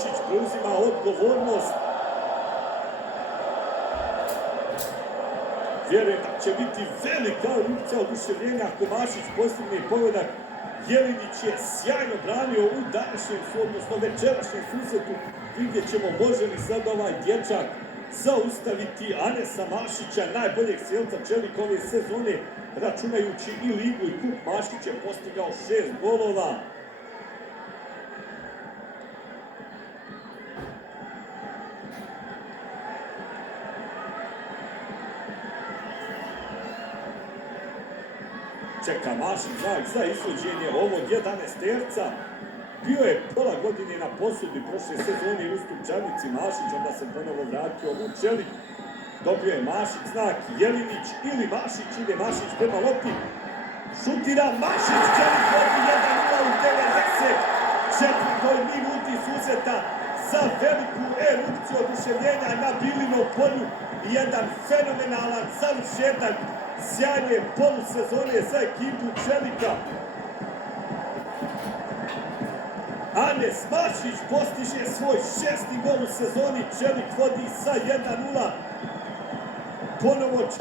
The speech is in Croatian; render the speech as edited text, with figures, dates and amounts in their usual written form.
Mašić preuzima odgovornost. Vjerujem da će biti velika erupcija oduševljenja ako Mašić postigne pogodak. Jelinić je sjajno branio u današnjem, odnosno večerašnjem susretu. Vidjet ćemo može li sad ovaj dječak zaustaviti Anesa Mašića, najboljeg strelca Čelika ove sezone, računajući i ligu i kup. Mašić je postigao 6 golova. Čeka Mašić znak za izvođenje ovog 11-terca. Bio je pola godine na posudi prošle sezone u Stupčanici Mašić, onda se ponovo vratio u Čelik. Dobio je Mašić znak, Jelinić ili Mašić, ide Mašić prema lopti. Šutira Mašić, Čelik vodi 1-0 u 94. minuti susreta za veliku erupciju oduševljenja na Bilinom polju. Jedan fenomenalan završetak sjajne polusezone za ekipu Čelika. Anes Mašić postiže svoj 6. gol u sezoni. Čelik vodi sa 1-0. Ponovo Čelik.